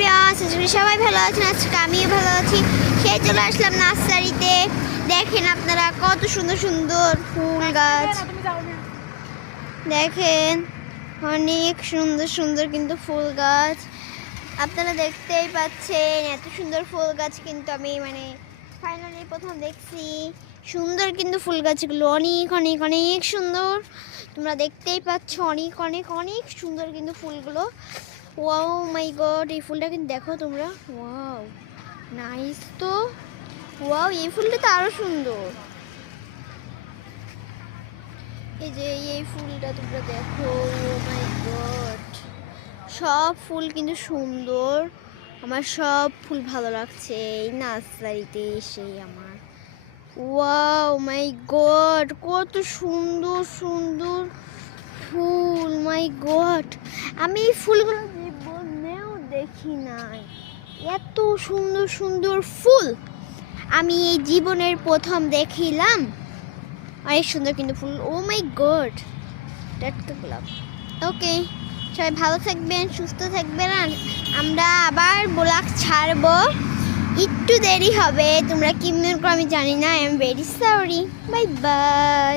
Everyone, সবাই ভালো আছেন। আজকে আমিও ভালো আছি। সেই চলে আসলাম নার্সারিতে। দেখেন আপনারা কত সুন্দর সুন্দর ফুল গাছ, দেখেন অনেক সুন্দর সুন্দর কিন্তু ফুল গাছ আপনারা দেখতেই পাচ্ছেন। এত সুন্দর ফুল গাছ কিন্তু আমি ফাইনালি প্রথম দেখছি। সুন্দর কিন্তু ফুল গাছগুলো অনেক অনেক অনেক সুন্দর, তোমরা দেখতেই পাচ্ছ। অনেক অনেক অনেক সুন্দর কিন্তু ফুলগুলো। ওয়াও মাই গড, এই ফুলটা কিন্তু দেখো তোমরা। ওয়াও নাইস তো। ওয়াও, এই ফুলটা তো আরো সুন্দর। এই যে এই ফুলটা তোমরা দেখো। ও মাই গড, সব ফুল কিন্তু সুন্দর। আমার সব ফুল ভালো লাগছে এই নার্সারিতে এসে আমার। ওয়াও মাই গড, কত সুন্দর সুন্দর ফুল। মাই গড, আমি এই ফুলগুলো জীবনেও দেখি নাই। এত সুন্দর সুন্দর ফুল আমি এই জীবনের প্রথম দেখিলাম। অনেক সুন্দর কিন্তু ফুল। ও মাই গড, দ্যাটস দ্য গোলাপ। ওকে, সবাই ভালো থাকবেন, সুস্থ থাকবেন। আর আমরা আবার ব্লগ ছাড়বো, একটু দেরি হবে। তোমরা কি মনে করো আমি জানি না। I am very sorry. Bye bye.